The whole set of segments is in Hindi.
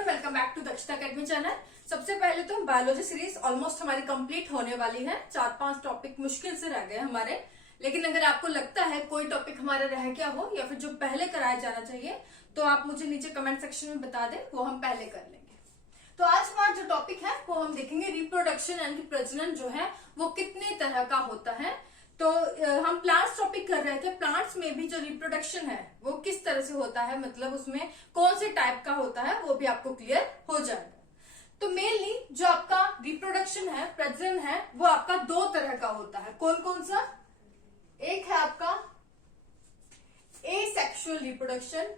एवरीवन, वेलकम बैक टू दक्षता अकेडमी चैनल। सबसे पहले तो बायोलॉजी सीरीज ऑलमोस्ट हमारी कंप्लीट होने वाली है। 4-5 टॉपिक मुश्किल से रह गए हमारे, लेकिन अगर आपको लगता है कोई टॉपिक हमारा रह गया हो या फिर जो पहले कराया जाना चाहिए तो आप मुझे नीचे कमेंट सेक्शन में बता दें, वो हम पहले कर लेंगे। तो आज हमारा जो टॉपिक है वो हम देखेंगे रिप्रोडक्शन यानी कि प्रजनन जो है वो कितने तरह का होता है। तो हम प्लांट्स टॉपिक कर रहे थे। प्लांट्स में भी जो रिप्रोडक्शन है वो किस तरह से होता है, मतलब उसमें कौन से टाइप का होता है वो भी आपको क्लियर हो जाएगा। तो मेनली जो आपका रिप्रोडक्शन है, प्रजनन है, वो आपका 2 तरह का होता है। कौन कौन सा? एक है आपका एसेक्सुअल रिप्रोडक्शन,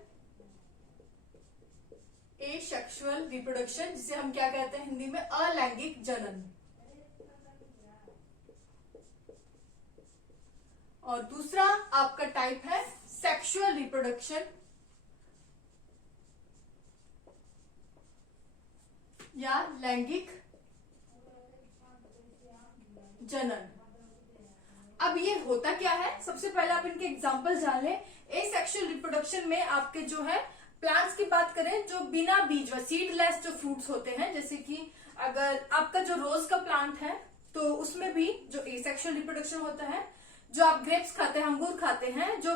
एसेक्सुअल रिप्रोडक्शन जिसे हम क्या कहते हैं हिंदी में, अलैंगिक जनन। और दूसरा आपका टाइप है सेक्सुअल रिप्रोडक्शन या लैंगिक जनन। अब ये होता क्या है, सबसे पहले आप इनके एग्जांपल जान लें। एसेक्सुअल रिप्रोडक्शन में आपके जो है प्लांट्स की बात करें जो बिना बीज व सीडलेस जो फ्रूट्स होते हैं, जैसे कि अगर आपका जो रोज का प्लांट है तो उसमें भी जो एसेक्सुअल रिप्रोडक्शन होता है। जो आप ग्रेप्स खाते हैं, अंगूर खाते हैं, जो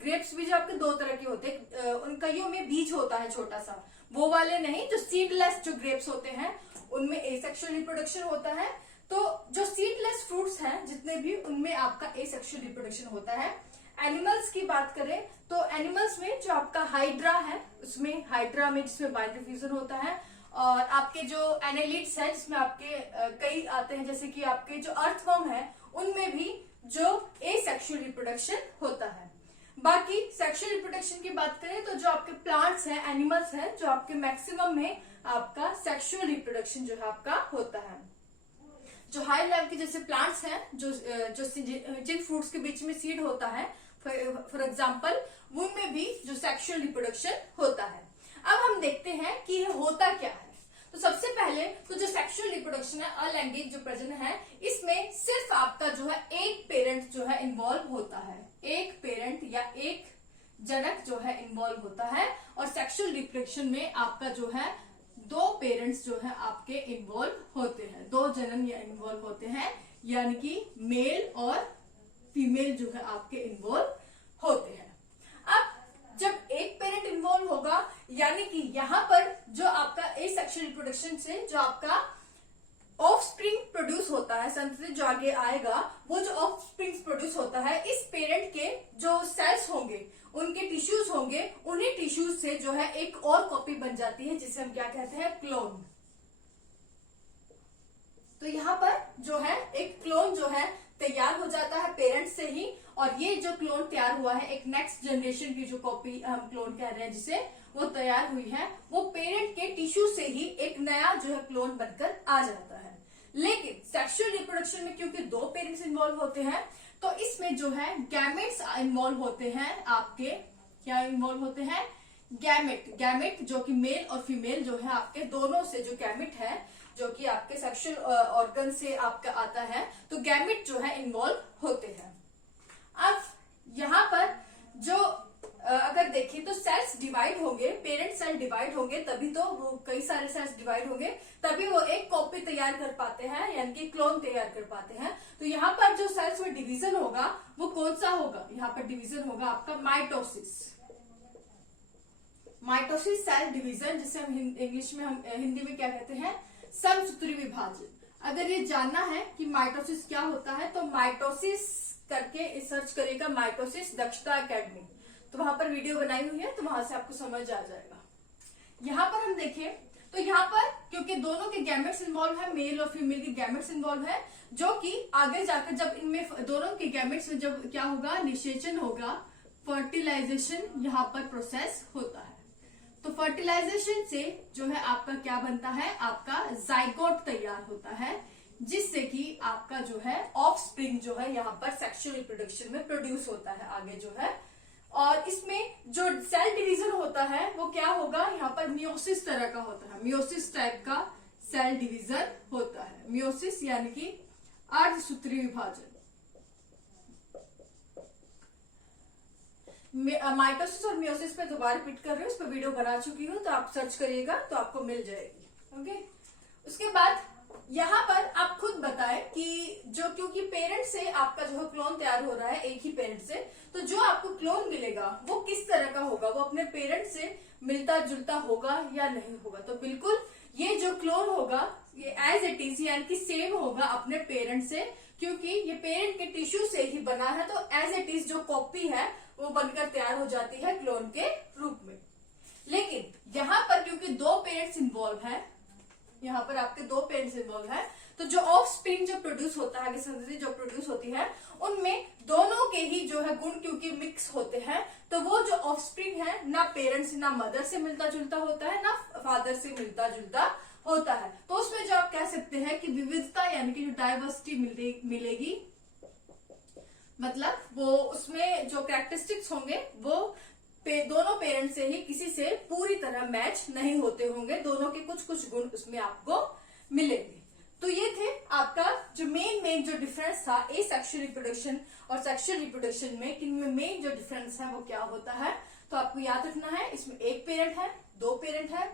ग्रेप्स भी जो आपके 2 तरह के होते हैं, उन कईयों में बीज होता है छोटा सा, वो वाले नहीं। जो सीडलेस जो ग्रेप्स होते हैं उनमें एसेक्सुअल रिप्रोडक्शन होता है। तो जो सीडलेस फ्रूट्स हैं जितने भी, उनमें आपका एसेक्सुअल रिप्रोडक्शन होता है। एनिमल्स की बात करें तो एनिमल्स में जो आपका हाइड्रा है, उसमें हाइड्रा में जिसमें बाइंडर फ्यूजन होता है। और आपके जो एनेलिड्स है जिसमें आपके कई आते हैं, जैसे कि आपके जो अर्थवर्म है उनमें भी जो एसेक्सुअल रिप्रोडक्शन होता है। बाकी सेक्सुअल रिप्रोडक्शन की बात करें तो जो आपके प्लांट्स हैं, एनिमल्स हैं, जो आपके मैक्सिमम में आपका सेक्सुअल रिप्रोडक्शन जो है आपका होता है। जो हाई लेवल के जैसे प्लांट्स हैं, जो जिन फ्रूट्स के बीच में सीड होता है, फॉर एग्जाम्पल, उनमें भी जो सेक्सुअल रिप्रोडक्शन होता है। अब हम देखते हैं कि ये होता क्या है। तो सबसे पहले तो जो सेक्सुअल रिप्रोडक्शन है, अलैंगिक जो प्रजनन है, इसमें सिर्फ आपका जो है एक पेरेंट जो है इन्वॉल्व होता है। एक पेरेंट या एक जनक जो है इन्वॉल्व होता है। और सेक्सुअल रिप्रोडक्शन में आपका जो है 2 पेरेंट्स जो है आपके इन्वॉल्व होते हैं, 2 जनन या इन्वॉल्व होते हैं, यानी कि मेल और फीमेल जो है आपके इन्वॉल्व होते हैं। अब जब एक पेरेंट इन्वॉल्व होगा, यानी कि यहाँ पर जो आपका एसेक्सुअल रिप्रोडक्शन से जो आपका ऑफस्प्रिंग प्रोड्यूस होता है, संतति जो आगे आएगा, वो जो ऑफस्प्रिंग प्रोड्यूस होता है, इस पेरेंट के जो सेल्स होंगे, उनके टिश्यूज होंगे, उन्हीं टिश्यूज से जो है एक और कॉपी बन जाती है जिसे हम क्या कहते हैं, क्लोन। तो यहाँ पर जो है एक क्लोन जो है तैयार हो जाता है पेरेंट से ही। और ये जो क्लोन तैयार हुआ है, एक नेक्स्ट जनरेशन की जो कॉपी हम क्लोन कह रहे हैं जिसे, वो तैयार हुई है, वो पेरेंट के टिश्यू से ही एक नया जो है क्लोन बनकर आ जाता है। लेकिन सेक्सुअल रिप्रोडक्शन में क्योंकि 2 पेरेंट्स इन्वॉल्व होते हैं, तो इसमें जो है गैमेट्स इन्वॉल्व होते हैं। आपके क्या इन्वॉल्व होते हैं? गैमेट जो कि मेल और फीमेल जो है आपके दोनों से जो गैमेट है, जो कि आपके सेक्सुअल ऑर्गन से आपका आता है, तो गैमेट जो है इन्वॉल्व होते हैं। अब यहाँ पर जो अगर देखें तो सेल्स डिवाइड होंगे, पेरेंट सेल डिवाइड होंगे, तभी तो वो कई सारे सेल्स डिवाइड होंगे, तभी वो एक कॉपी तैयार कर पाते हैं, यानी कि क्लोन तैयार कर पाते हैं। तो यहाँ पर जो सेल्स में डिवीजन होगा वो कौन सा होगा? यहाँ पर डिवीजन होगा आपका माइटोसिस। माइटोसिस सेल डिवीजन, जिसे हम इंग्लिश में, हम हिंदी में क्या कहते हैं, समसूत्री विभाजन। अगर ये जानना है कि माइटोसिस क्या होता है तो माइटोसिस करके सर्च करेगा, माइटोसिस दक्षता एकेडमी, तो वहां पर वीडियो बनाई हुई है, तो वहां से आपको समझ आ जाएगा। यहाँ पर हम देखें तो यहाँ पर क्योंकि दोनों के गैमेट्स इन्वॉल्व है, मेल और फीमेल के गैमेट्स इन्वॉल्व है, जो कि आगे जाकर जब इनमें दोनों के गैमेट्स में जब क्या होगा, निषेचन होगा, फर्टिलाइजेशन यहाँ पर प्रोसेस होता है। तो फर्टिलाइजेशन से जो है आपका क्या बनता है, आपका जाइगोट तैयार होता है, जिससे कि आपका जो है ऑफस्प्रिंग जो है यहाँ पर सेक्सुअल रिप्रोडक्शन में प्रोड्यूस होता है आगे जो है। और इसमें जो सेल डिवीजन होता है वो क्या होगा, यहाँ पर मियोसिस तरह का होता है, मियोसिस टाइप का सेल डिवीजन होता है। मियोसिस यानी कि अर्धसूत्री विभाजन। माइटोसिस और मियोसिस पे दोबारा रिपीट कर रही हूँ, उस पर वीडियो बना चुकी हूँ, तो आप सर्च करिएगा तो आपको मिल जाएगी। ओके, उसके बाद यहाँ पर आप खुद बताएं कि जो, क्योंकि पेरेंट से आपका जो है क्लोन तैयार हो रहा है एक ही पेरेंट से, तो जो आपको क्लोन मिलेगा वो किस तरह का होगा, वो अपने पेरेंट से मिलता जुलता होगा या नहीं होगा। तो बिल्कुल ये जो क्लोन होगा ये एज इट इज यानी कि सेम होगा अपने पेरेंट से, क्योंकि ये पेरेंट के टिश्यू से ही बना है, तो एज इट इज जो कॉपी है वो बनकर तैयार हो जाती है क्लोन के रूप में। लेकिन यहाँ पर क्योंकि दो पेरेंट्स इन्वॉल्व है, यहाँ पर आपके दो पेरेंट्स इन्वॉल्व है, तो जो ऑफ स्प्रिंग जो प्रोड्यूस होता है, संतति जो प्रोड्यूस होती है, उनमें दोनों के ही जो है गुण क्योंकि मिक्स होते हैं, तो वो जो ऑफ स्प्रिंग है ना पेरेंट्स ना मदर से मिलता जुलता होता है ना फादर से मिलता जुलता होता है। तो उसमें जो आप कह सकते हैं कि विविधता यानी कि जो डाइवर्सिटी मिलेगी, मतलब वो उसमें जो कैरेक्टरिस्टिक्स होंगे वो दोनों पेरेंट्स से ही किसी से पूरी तरह मैच नहीं होते होंगे, दोनों के कुछ कुछ गुण उसमें आपको मिलेंगे। तो ये थे आपका जो मेन जो डिफरेंस था ए सेक्सुअल रिप्रोडक्शन और सेक्सुअल रिप्रोडक्शन में, इनमें मेन जो डिफरेंस है वो क्या होता है। तो आपको याद रखना है, इसमें एक पेरेंट है, दो पेरेंट है,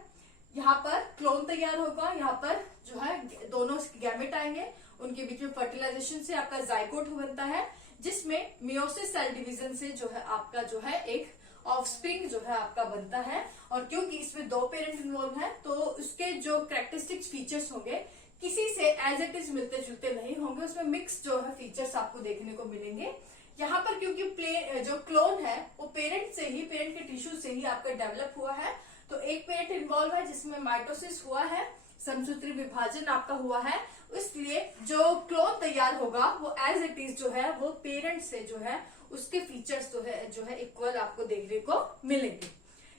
यहाँ पर क्लोन तैयार होगा, यहाँ पर जो है दोनों गैमेट आएंगे, उनके बीच में फर्टिलाइजेशन से आपका जाइगोट बनता है, जिसमें मियोसिस सेल डिवीजन से जो है आपका जो है एक ऑफस्प्रिंग जो है आपका बनता है। और क्योंकि इसमें दो पेरेंट इन्वॉल्व है, तो उसके जो कैरेक्टरिस्टिक्स फीचर्स होंगे किसी से एज इट इज मिलते जुलते नहीं होंगे, उसमें मिक्स जो है फीचर्स आपको देखने को मिलेंगे। यहाँ पर क्योंकि जो क्लोन है वो पेरेंट से ही, पेरेंट के टिश्यू से ही आपका डेवलप हुआ है, तो एक पेरेंट इन्वॉल्व है जिसमें माइटोसिस हुआ है, समसूत्री विभाजन आपका हुआ है, इसलिए जो क्लोन तैयार होगा वो एज इट इज जो है वो पेरेंट से जो है उसके फीचर्स जो है इक्वल आपको देखने को मिलेंगे।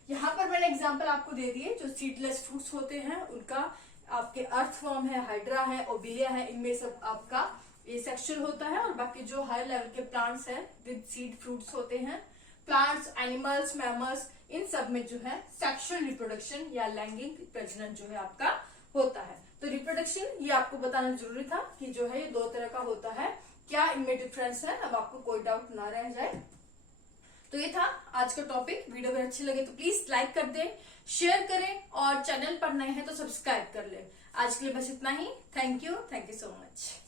यहाँ पर मैंने एग्जांपल आपको दे दिए, जो सीडलेस फ्रूट्स होते हैं उनका आपके अर्थवर्म है, हाइड्रा है, ओबिलिया है, इनमें सब आपका ये सेक्सुअल होता है। और बाकी जो हाई लेवल के प्लांट्स हैं विद सीड फ्रूट्स होते हैं, प्लांट्स, एनिमल्स, मैमल्स, इन सब में जो है सेक्सुअल रिप्रोडक्शन या लैंगिक प्रजनन जो है आपका होता है। तो रिप्रोडक्शन ये आपको बताना जरूरी था कि जो है ये दो तरह का होता है, क्या इनमें डिफरेंस है, अब आपको कोई डाउट ना रह जाए। तो ये था आज का टॉपिक। वीडियो अगर अच्छी लगे तो प्लीज लाइक कर दें, शेयर करें, और चैनल पर नए हैं तो सब्सक्राइब कर लें। आज के लिए बस इतना ही। Thank you so much.